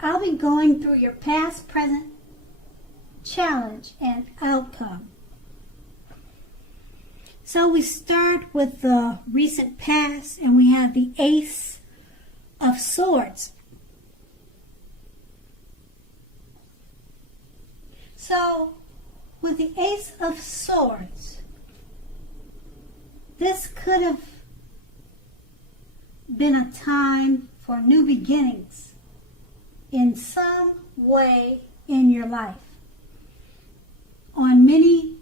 I'll be going through your past, present, challenge, and outcome. So we start with the recent past, and we have the Ace of Swords. So, with the Ace of Swords, this could have been a time for new beginnings in some way in your life, on many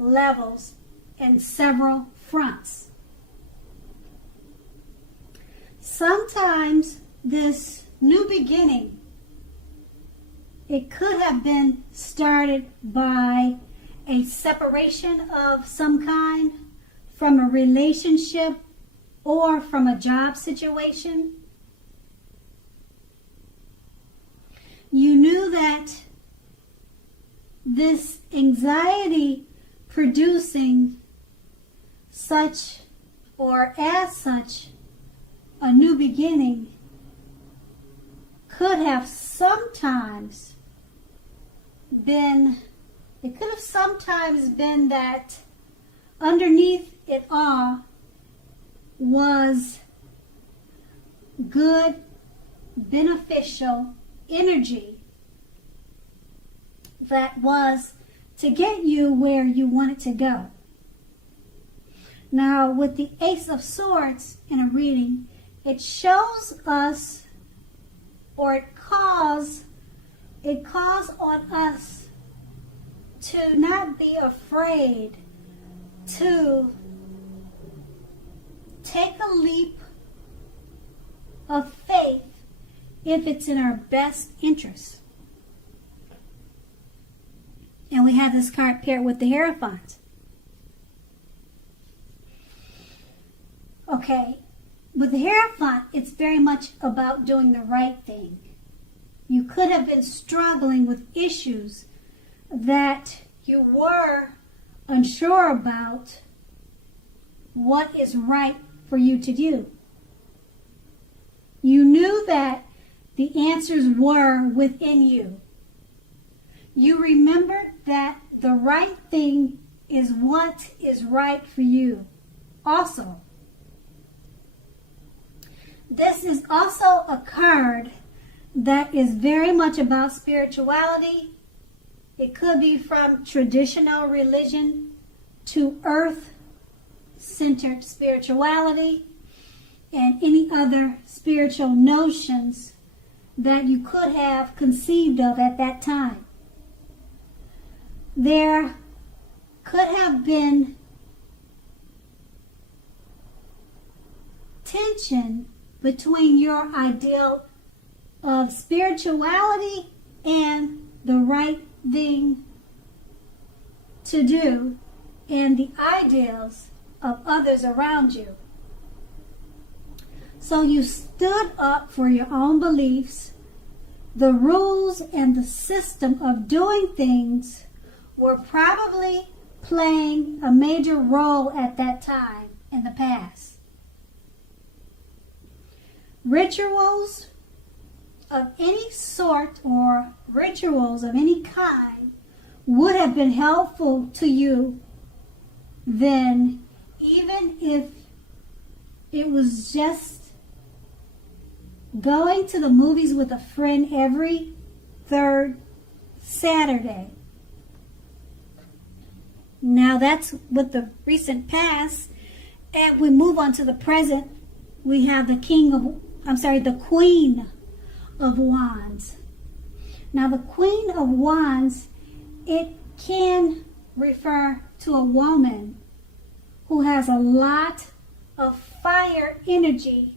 levels and several fronts. Sometimes this new beginning, it could have been started by a separation of some kind from a relationship or from a job situation. You knew that this anxiety producing such or as such a new beginning could have sometimes been, it could have sometimes been that underneath it all was good, beneficial energy that was to get you where you wanted to go. Now, with the Ace of Swords in a reading, it shows us, or it calls on us to not be afraid to take a leap of faith if it's in our best interest. And we have this card paired with the Hierophant. Okay, with the Hierophant, it's very much about doing the right thing. You could have been struggling with issues that you were unsure about what is right for you to do. You knew that the answers were within you. You remember that the right thing is what is right for you. Also, this is also a card that is very much about spirituality. It could be from traditional religion to earth-centered spirituality and any other spiritual notions that you could have conceived of at that time. There could have been tension between your ideal of spirituality and the right thing to do and the ideals of others around you. So you stood up for your own beliefs. The rules and the system of doing things were probably playing a major role at that time in the past. Rituals of any sort or rituals of any kind would have been helpful to you then, even if it was just going to the movies with a friend every third Saturday. Now that's with the recent past, and we move on to the present. We have the Queen of Wands. Now the Queen of Wands, it can refer to a woman who has a lot of fire energy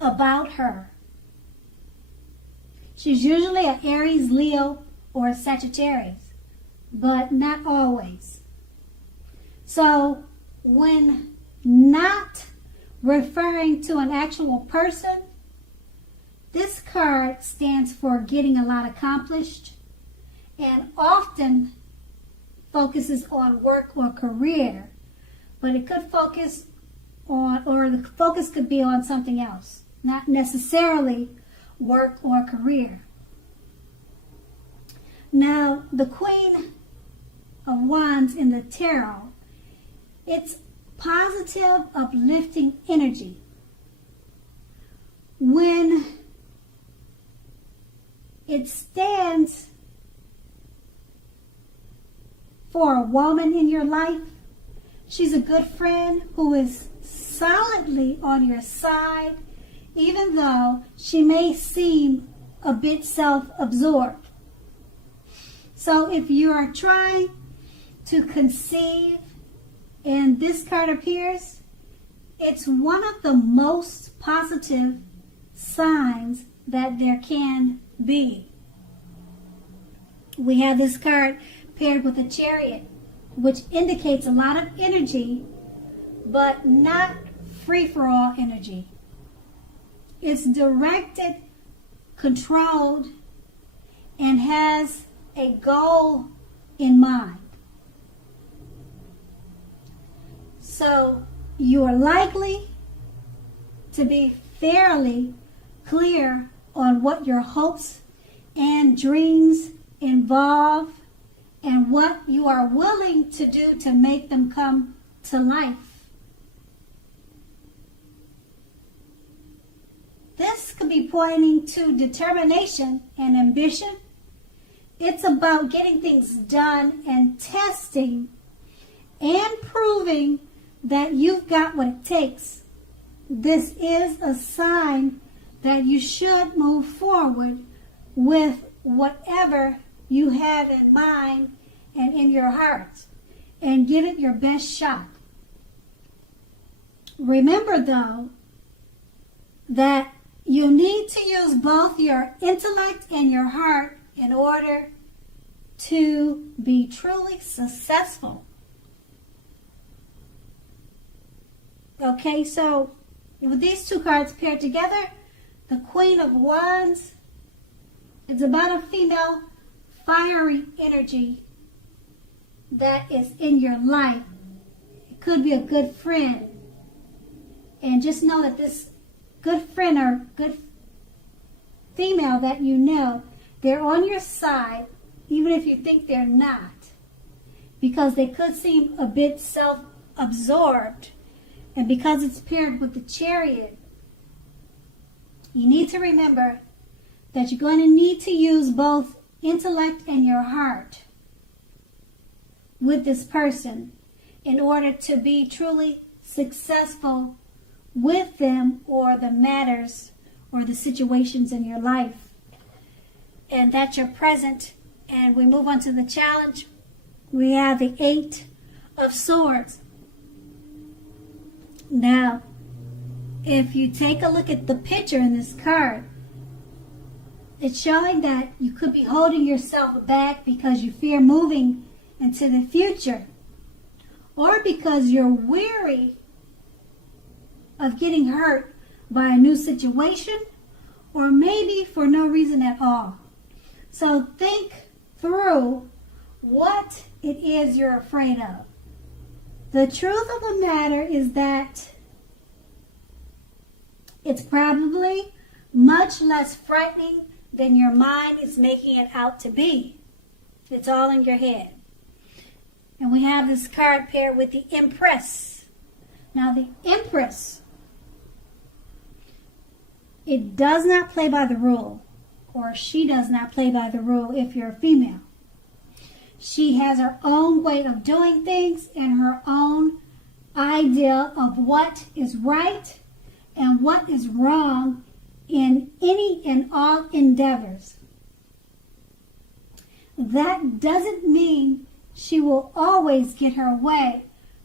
about her. She's usually an Aries, Leo, or a Sagittarius, but not always. So when not referring to an actual person, this card stands for getting a lot accomplished and often focuses on work or career, but it could focus on, or the focus could be on something else. not necessarily work or career. Now, the Queen of Wands in the tarot, it's positive, uplifting energy. When it stands for a woman in your life, she's a good friend who is solidly on your side, even though she may seem a bit self-absorbed. So if you are trying to conceive, and this card appears, it's one of the most positive signs that there can be. We have this card paired with a Chariot, which indicates a lot of energy, but not free-for-all energy. It's directed, controlled, and has a goal in mind. So you are likely to be fairly clear on what your hopes and dreams involve and what you are willing to do to make them come to life. This could be pointing to determination and ambition. It's about getting things done and testing and proving that you've got what it takes. This is a sign that you should move forward with whatever you have in mind and in your heart and give it your best shot. Remember, though, that you need to use both your intellect and your heart in order to be truly successful. Okay, so with these two cards paired together, the Queen of Wands is about a female fiery energy that is in your life. It could be a good friend. And just know that this good friend or good female that you know, they're on your side, even if you think they're not, because they could seem a bit self-absorbed. And because it's paired with the Chariot, you need to remember that you're going to need to use both intellect and your heart with this person in order to be truly successful with them or the matters or the situations in your life. And that's your present. And we move on to the challenge. We have the 8 of Swords. Now, if you take a look at the picture in this card, it's showing that you could be holding yourself back because you fear moving into the future, or because you're weary of getting hurt by a new situation, or maybe for no reason at all. So think through what it is you're afraid of. The truth of the matter is that it's probably much less frightening than your mind is making it out to be. It's all in your head. And we have this card paired with the Empress. Now the Empress, it does not play by the rule, or she does not play by the rule if you're a female. She has her own way of doing things and her own idea of what is right and what is wrong in any and all endeavors. That doesn't mean she will always get her way,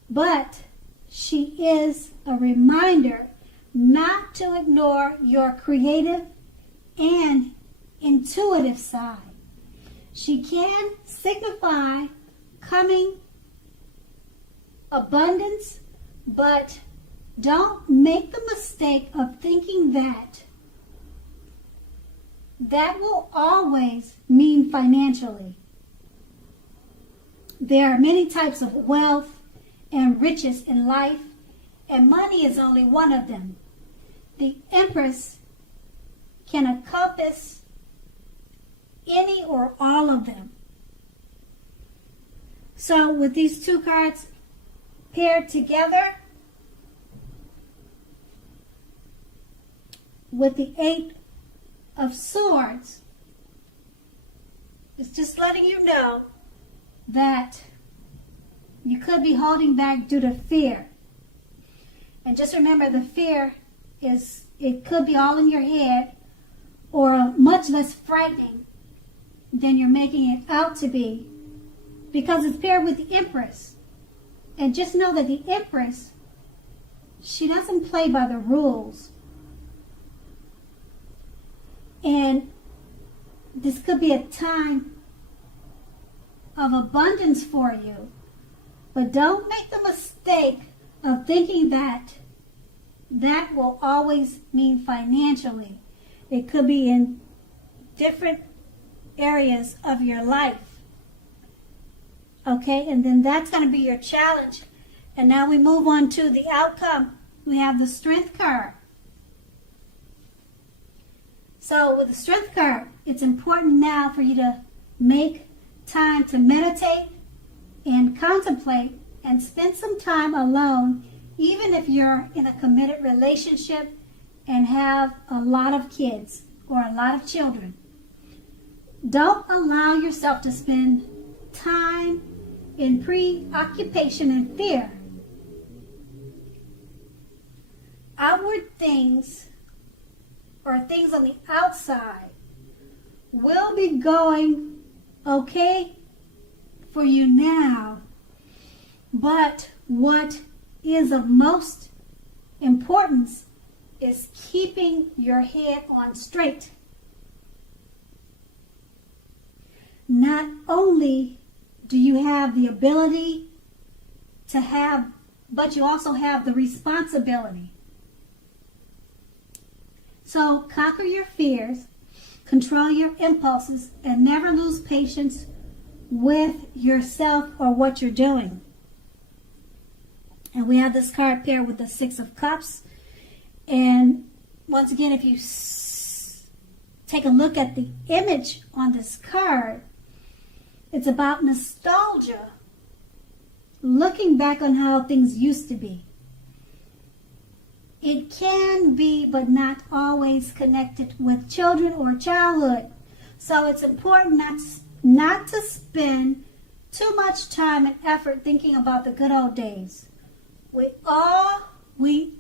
but she is a reminder not to ignore your creative and intuitive side. She can signify coming abundance, but don't make the mistake of thinking that that will always mean financially. There are many types of wealth and riches in life, and money is only one of them. the Empress can encompass any or all of them. So with these two cards paired together with the Eight of Swords, it's just letting you know that you could be holding back due to fear. And just remember, the fear it could be all in your head or much less frightening than you're making it out to be, because it's paired with the Empress. And just know that the Empress, she doesn't play by the rules. And this could be a time of abundance for you. But don't make the mistake of thinking that that will always mean financially. It could be in different areas of your life. Okay, and then that's going to be your challenge. And now we move on to the outcome. We have the Strength card. So with the Strength card, it's important now for you to make time to meditate and contemplate and spend some time alone, even if you're in a committed relationship and have a lot of kids or a lot of children. Don't allow yourself to spend time in preoccupation and fear. Outward things or things on the outside will be going okay for you now, but what is of most importance is keeping your head on straight. Not only do you have the ability to have, but you also have the responsibility. So conquer your fears, control your impulses, and never lose patience with yourself or what you're doing. And we have this card paired with the Six of Cups. And once again, if you take a look at the image on this card, it's about nostalgia, looking back on how things used to be. It can be, but not always, connected with children or childhood. So it's important not to spend too much time and effort thinking about the good old days. We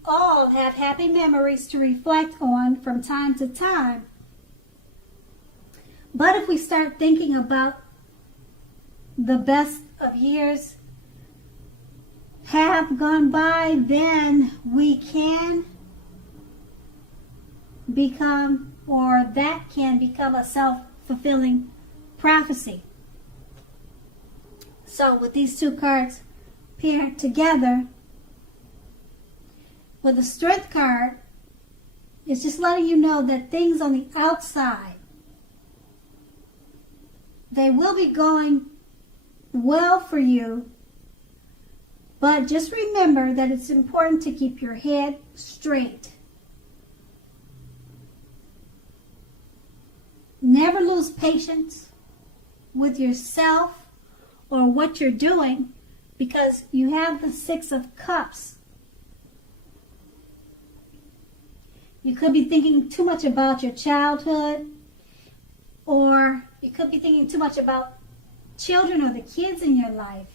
all have happy memories to reflect on from time to time. But if we start thinking about the best of years have gone by, then we can become, or that can become, a self-fulfilling prophecy. So with these two cards paired together, with the Strength card, it's just letting you know that things on the outside, they will be going well for you, but just remember that it's important to keep your head straight. Never lose patience with yourself or what you're doing, because you have the Six of Cups. You could be thinking too much about your childhood, or you could be thinking too much about children or the kids in your life.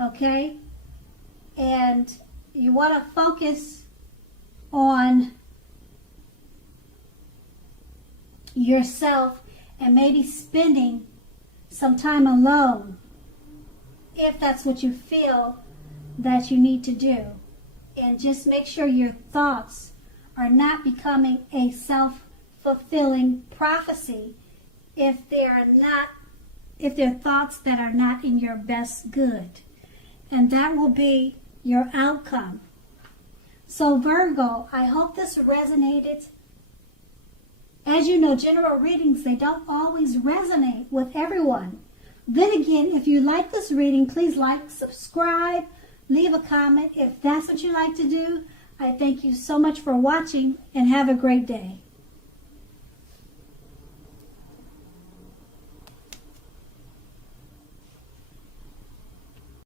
Okay? And you want to focus on yourself and maybe spending some time alone, if that's what you feel that you need to do. And just make sure your thoughts are not becoming a self-fulfilling prophecy if they're thoughts that are not in your best good. And that will be your outcome. So Virgo, I hope this resonated. As you know, general readings, they don't always resonate with everyone. Then again, if you like this reading, please like, subscribe, leave a comment if that's what you like to do. I thank you so much for watching and have a great day.